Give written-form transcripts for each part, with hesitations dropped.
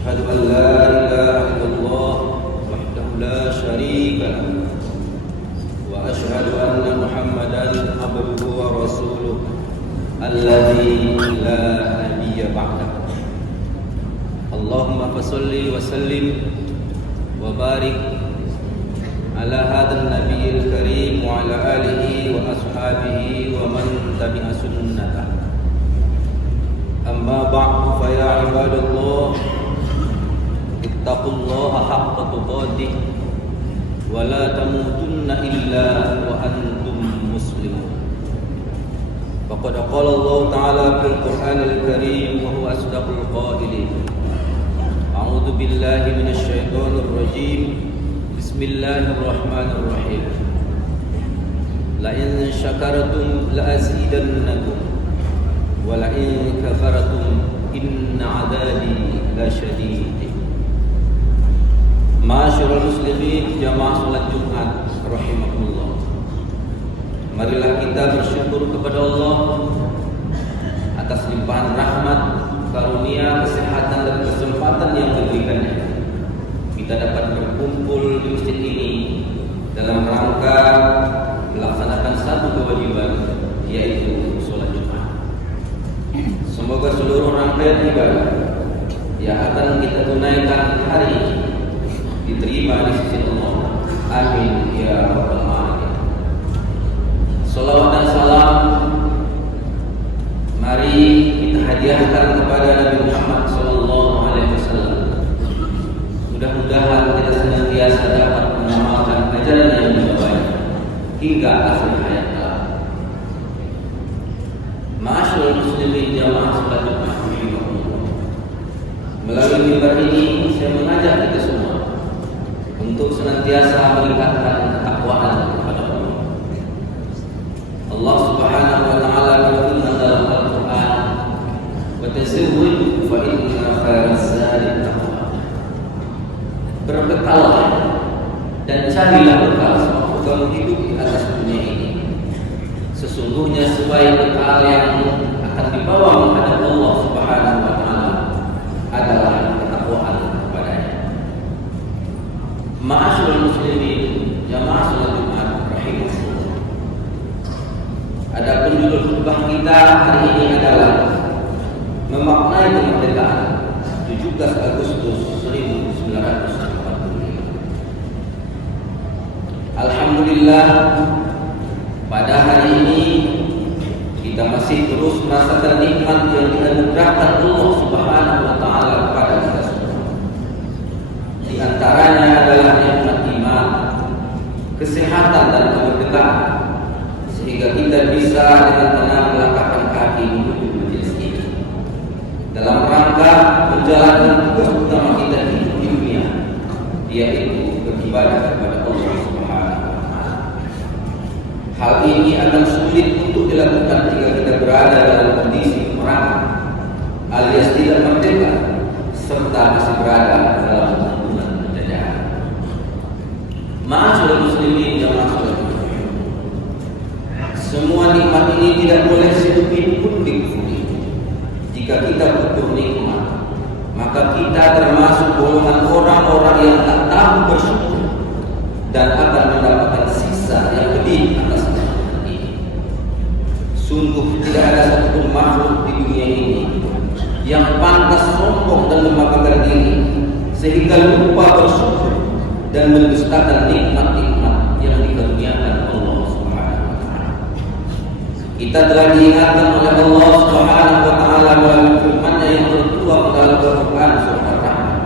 أشهد أن لا إله إلا الله وحده لا شريك له وأشهد أن محمدا عبده ورسوله الذي لا نبي بعده. اللهم فصل وسلم وبارك على هذا النبي الكريم وعلى آله وأصحابه ومن تبع سنته. أما بعد فيا عباد الله اتقوا الله حق تقاته ولا تموتن إلا وأنتم مسلمون. فقد قال الله تعالى في القرآن الكريم وهو أصدق القائلين: أعوذ بالله من الشيطان الرجيم بسم الله الرحمن الرحيم لئن شكرتم لأزيدنكم ولئن كفرتم إن عذابي لشديد. Ma'asyiral muslimin, jamaah salat Jumat rahimakumullah. Marilah kita bersyukur kepada Allah atas limpahan rahmat, karunia, kesehatan dan kesempatan yang diberikannya. Kita dapat berkumpul di masjid ini dalam rangka melaksanakan satu kewajiban, yaitu salat Jumat. Semoga seluruh rangkaian ibadah yang akan kita tunaikan hari ini diterima di sisi Allah. Amin ya rabbal alamin. Salawat dan salam mari kita hadiahkan kepada Nabi Muhammad sallallahu alaihi wasallam. Mudah-mudahan kita senantiasa dapat mengamalkan ajaran yang terbaik hingga akhir hayat kelak. Ma'asyiral muslimin, jamaah salat Jumat, melalui mimbar ini saya mengajak kita semua untuk senantiasa meningkatkan ketakwaan kepada Allah. Allah Subhanahu wa taala berfirman dalam Al-Qur'an, "Wa tazawwadu fa inna khairaz zadi taqwa." Berbekallah dan carilah bekal sebab kamu hidup di atas dunia ini. Sesungguhnya sebaik bekal yang akan dibawa menghadap Allah Subhanahu wa taala adalah ketakwaan kepadanya. Ma'asyiral muslimin, jamaah salat Jumat rahimakumullah. Adapun judul khutbah kita hari ini adalah memaknai kemerdekaan 17 Agustus 1945. Alhamdulillah, pada hari ini kita masih terus merasakan nikmat yang dianugerahkan Allah Subhanahu wa taala kepada kita semua. Di antaranya adalah nikmat iman, kesehatan dan kemerdekaan, sehingga kita bisa dengan tenang melangkahkan kaki menuju majelis ini dalam rangka menjalankan tugas utama kita di dunia, yaitu beribadah kepada Allah Subhanahu wa taala. Hal ini akan sulit untuk dilakukan jika kita berada dalam kondisi perang alias tidak merdeka serta masih berada dalam hubungan penjajahan. Ma'asyiral muslimin, jamaah salat. Semua nikmat ini tidak boleh sedikit pun dikufuri. Jika kita butuh nikmat, maka kita termasuk golongan orang-orang yang tak tahu bersyukur dan akan mendapatkan siksa yang pedih atas nikmat ini. Sungguh tidak ada satupun makhluk di dunia ini yang pantas sombong dan membanggakan diri sehingga lupa bersyukur dan mendustakan nikmat-nikmat yang dikaruniakan Allah Subhanahu wa taala. Kita telah diingatkan oleh Allah Subhanahu wa taala melalui firman-Nya yang tertuang dalam Al-Qur'an surah Ar-Rahman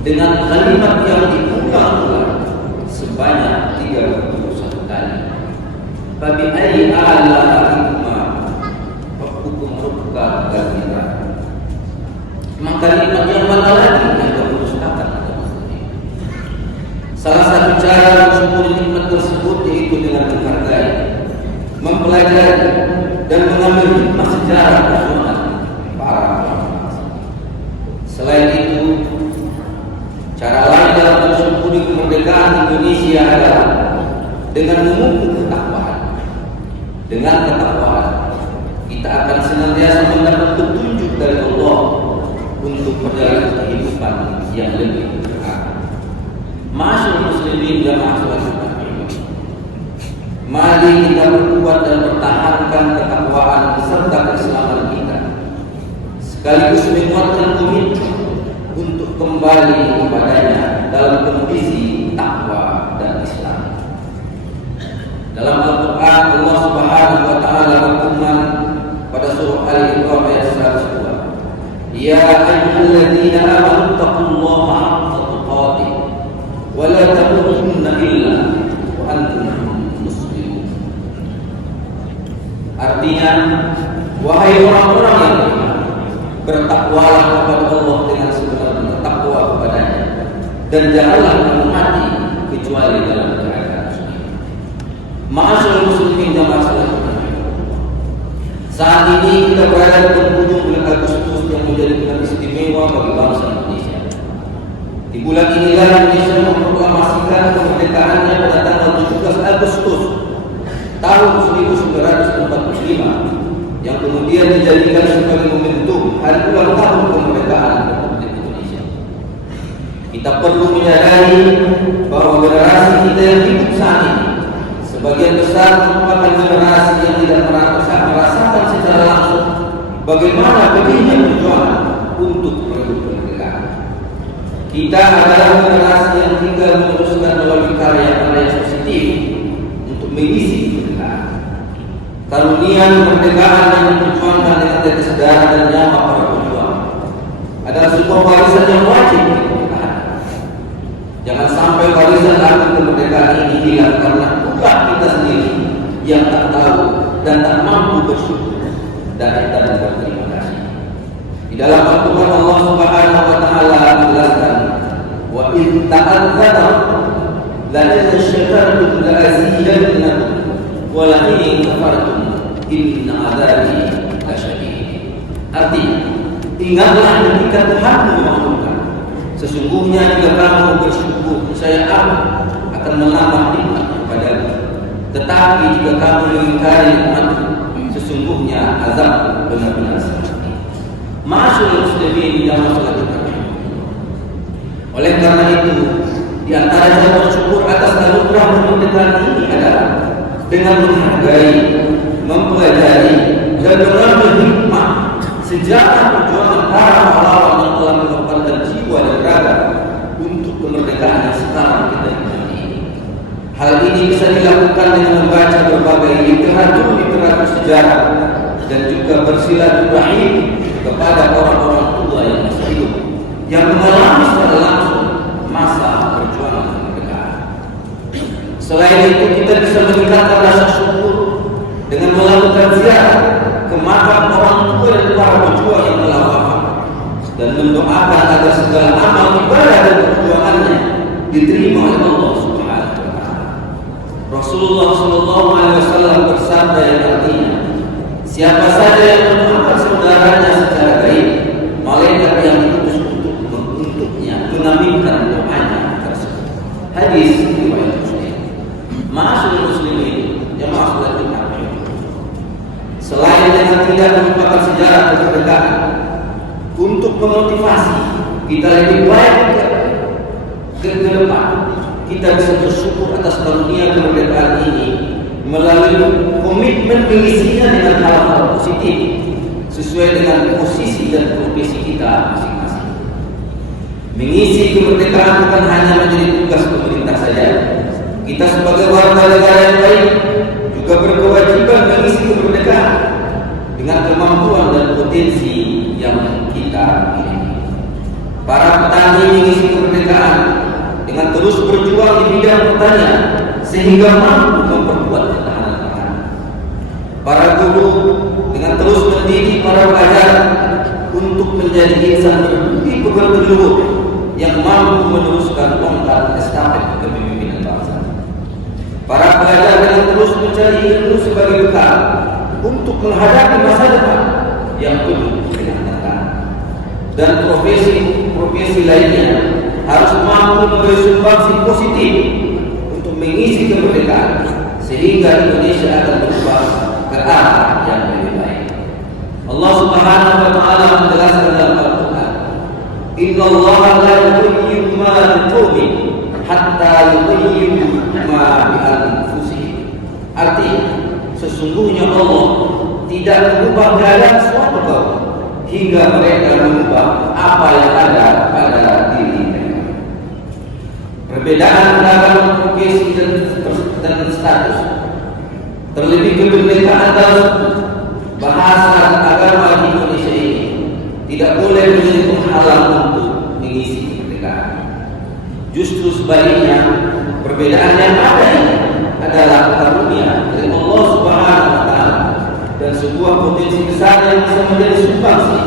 dengan kalimat yang diulang-ulang sebanyak 31 kali. Fabi ayyi alaikuma rabbukum tukadziban. Maka nikmat yang mana lagi yang kamu dustakan? Salah satu cara mensyukuri nikmat tersebut yaitu dengan menghargai, mempelajari dan mengambil hikmah sejarah kesunnah para ulama. Selain itu, cara lain dalam mensyukuri kemerdekaan Indonesia adalah dengan memupuk ketakwaan. Dengan ketakwaan, kita akan senantiasa mendapat petunjuk dari Allah untuk perjalanan kehidupan yang lebih berkah. Masyaallah muslimin jamaah salat Jumat. Mari kita berkuat dan pertahankan ketakwaan serta keislaman kita, sekaligus menguatkan komitmen untuk kembali kepadanya dalam kondisi takwa dan Islam. Dalam Al-Quran Allah Subhanahu wa Ta'ala berfirman pada surah Al-Imran ayat 102, Ya ayyuhalladzina amanu taqullaha haqqa tuqatih wa la tamutunna illa wa antum muslimun. Artinya, wahai orang-orang yang beriman, bertakwalah kepada Allah dengan sebenar-benar takwa kepadanya, dan janganlah kamu mati kecuali dalam keadaan muslim. Ma'asyiral muslimin jamaah salat. Saat ini kita berada di penghujung bulan Agustus yang menjadi bulan istimewa bagi bangsa Indonesia. Di bulan inilah Indonesia memproklamasikan kemerdekaannya pada tanggal 17 Agustus tahun 1945 yang kemudian dijadikan sebagai momentum hari ulang tahun kemerdekaan Republik Indonesia. Kita perlu menyadari bahwa generasi kita yang hidup saat ini sebagian besar merupakan generasi yang tidak merasakan secara langsung bagaimana pentingnya perjuangan untuk merebut kemerdekaan. Kita adalah generasi yang tinggal meneruskan melalui karya-karya positif untuk mengisi kemerdekaan. Karunia kemerdekaan yang diperjuangkan dengan tetes darah dan nyawa para pejuang adalah sebuah warisan yang wajib dipertahankan. Jangan sampai warisan akan kemerdekaan ini hilang karena ulah kita sendiri yang tak tahu dan tak mampu bersyukur dan berterima kasih. Di dalam Al-Quran Allah Subhanahu wa Ta'ala menjelaskan, wa in ta'adzana la in syakartum la azidannakum wa la in kafartum inna adzabi lasyadid. Artinya, ingatlah ketika Tuhanmu memampukan, sesungguhnya jika kamu bersyukur, saya akan menambah nikmat kepadamu. Tetapi jika kamu mengingkari nikmatku, sesungguhnya azab benar-benar sangat. Ma'asyiral muslimin yang salat. Oleh karena itu, di antara cara bersyukur atas anugerah kemerdekaan ini adalah dengan menghargai, mempelajari, dan mengambil hikmah sejarah perjuangan para pahlawan yang telah mengorbankan jiwa dan raga untuk kemerdekaan yang sekarang kita nikmati. Hal ini bisa dilakukan dengan membaca berbagai literatur sejarah dan juga bersilaturahim kepada orang-orang tua yang masih hidup yang mengalami secara langsung masa perjuangan kemerdekaan. Selain itu, kita bisa meningkatkan rasa syukur dengan melakukan ziarah ke makam orang tua dan para pejuang yang telah wafat dan mendoakan agar segala amal ibadah dan perjuangannya diterima oleh Allah Subhanahu wa Ta'ala. Rasulullah Shallallahu Alaihi Wasallam bersabda yang artinya, siapa saja yang mendoakan saudaranya secara baik, malaikat yang diutus untuknya mengaminkan doanya tersebut. Hadis riwayat Muslim. Ma'asyiral muslimin jamaah salat Jumat. Selain dengan tidak melupakan sejarah kemerdekaan, untuk memotivasi kita lebih baik ke depan, kita bisa bersyukur atas karunia kemerdekaan ini melalui komitmen mengisinya dengan hal-hal positif sesuai dengan posisi dan profesi kita masing-masing. Mengisi kemerdekaan bukan hanya menjadi tugas pemerintah saja. Kita sebagai warga negara yang baik juga berkewajiban mengisi kemerdekaan dengan kemampuan dan potensi yang kita miliki. Para petani mengisi kemerdekaan dengan terus berjuang di bidang pertanian sehingga mampu memperkuat ketahanan pangan. Para guru dengan terus mendidik para pelajar untuk menjadi insan berbudi pekerti luhur yang mampu meneruskan tongkat estafet kepemimpinan bangsa. Para pelajar dengan terus mencari ilmu sebagai bekal untuk menghadapi masa depan yang penuh dengan tantangan. Dan profesi lainnya harus mampu memberi sumbangsi positif untuk mengisi kemerdekaan sehingga Indonesia akan berubah ke arah yang lebih baik. Allah Subhanahu wa Ta'ala menjelaskan dalam Al-Quran, Sesungguhnya Allah tidak mengubah keadaan suatu kaum hingga mereka mengubah apa yang ada pada diri mereka. Perbedaan dalam profesi dan status, terlebih kebenekaan dalam suku, bahasa dan agama di Indonesia ini tidak boleh menjadi penghalang untuk mengisi kemerdekaan. Justru sebaliknya, perbedaan yang ada ini adalah karunia dari Allah Subhanahu wa Ta'ala dan sebuah potensi besar yang bisa menjadi sumbangsi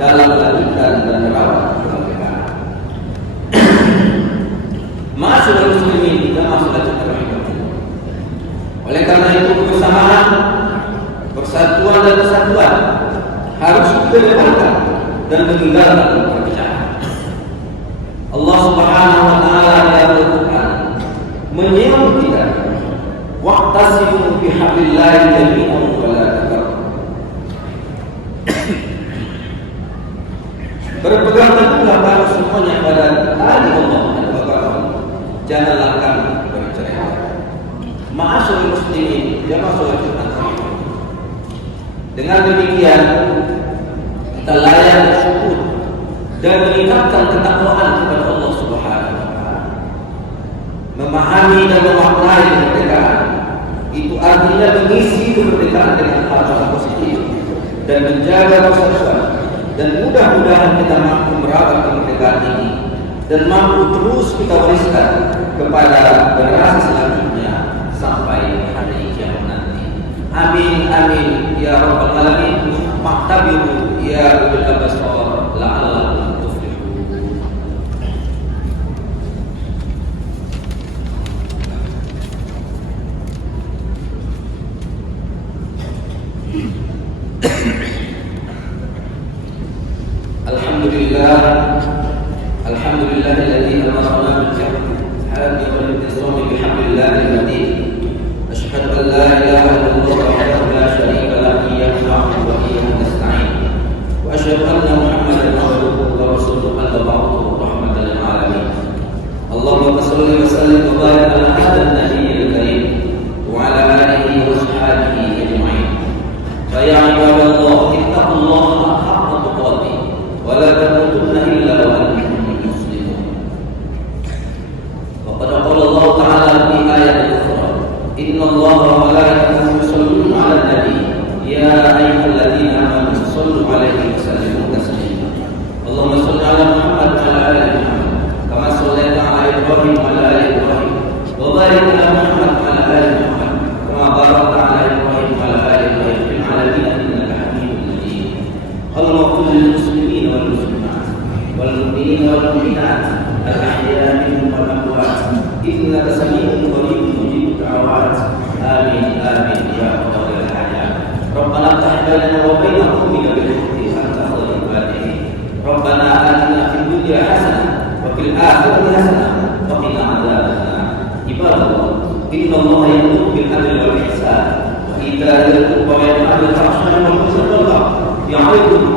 dalam melanjutkan dan merawat kemerdekaan. Ma'asyiral muslimin dan ma'asyiral rahimahullah. Oleh karena itu kebersamaan, persatuan dan kesatuan harus dikedepankan dan meninggalkan perpecahan. Allah Subhanahu wa Ta'ala dalam Al-Quran menyeru kita, wa'tasimu bihablillahi jami'an wa la tafarraqu. Berpegang teguhlah kamu semuanya pada tali Allah dan agama. Janganlah kamu bercerai. Ma'asyiral muslimin jamaah salat Jumat. Dengan demikian kita layak bersyukur dan meningkatkan ketakwaan kepada Allah Subhanahu wa Ta'ala. Memahami dan memaknai kemerdekaan itu artinya mengisi kemerdekaan dengan hal-hal positif dan menjaga persatuan, dan mudah-mudahan kita mampu merawat kemerdekaan ini dan mampu terus kita wariskan kepada generasi selanjutnya sampai hari kiamat nanti. Amin amin ya rabbal alamin. Maktabiru ya ulul absar la'allakum tuflihun. Alhamdulillah, alhamdulillahilladzi amarna bil jihadi wal intisami bihablillahil matin. Asyhadu an la ilaha illallah wahdahu la syarika lahu iyyahu na'budu wa iyyahu nasta'in. Wa asyhadu anna Muhammadan abduhu wa rasuluhu al-ba'thu rahmatan lil alamin. Allahumma shalli wa sallim wa barik ala hadha an-nabiyil karim wa ala alihi wa sahbihi ajma'in. Fa ya ibadallah ittaqullaha haqqa tuqatih wa la tamutunna illa wa antum muslimun. Wa qad qala Allah ta'ala fi ayatin ukhra, inna Allaha wa malaikatahu yusholluna 'alan nabi ya ayyuhalladzina amanu shallu 'alaihi wa sallimu taslima. Allahumma shalli 'ala Muhammad wa 'ala ali Muhammad kama shallaita 'ala Ibrahim wa 'ala ali Ibrahim wa barik 'ala Muhammad wa 'ala ali Muhammad kama barakta 'ala Ibrahim wa 'ala ali Ibrahim fil 'alamin innaka Hamidum Majid. Allahumma qul lil muslimin wal muslimat wal mu'minin wal mu'minat al-ahya'i minhum wal amwat innaka sami'un qaribun mujibud da'awat. Amin amin ya rabbal alamin. Rabbana iftah bainana wa baina qaumina bil haqqi anta khairul fatihin. Rabbana atina fid dunya hasanah wa fil akhirati hasanah wa qina adzabannar. Ibadallah, inna Allaha ya'muru bil 'adli wal ihsan wa ita'i dzil qurba wa yanha 'anil fahsya'i wal munkari wal baghi ya'idukum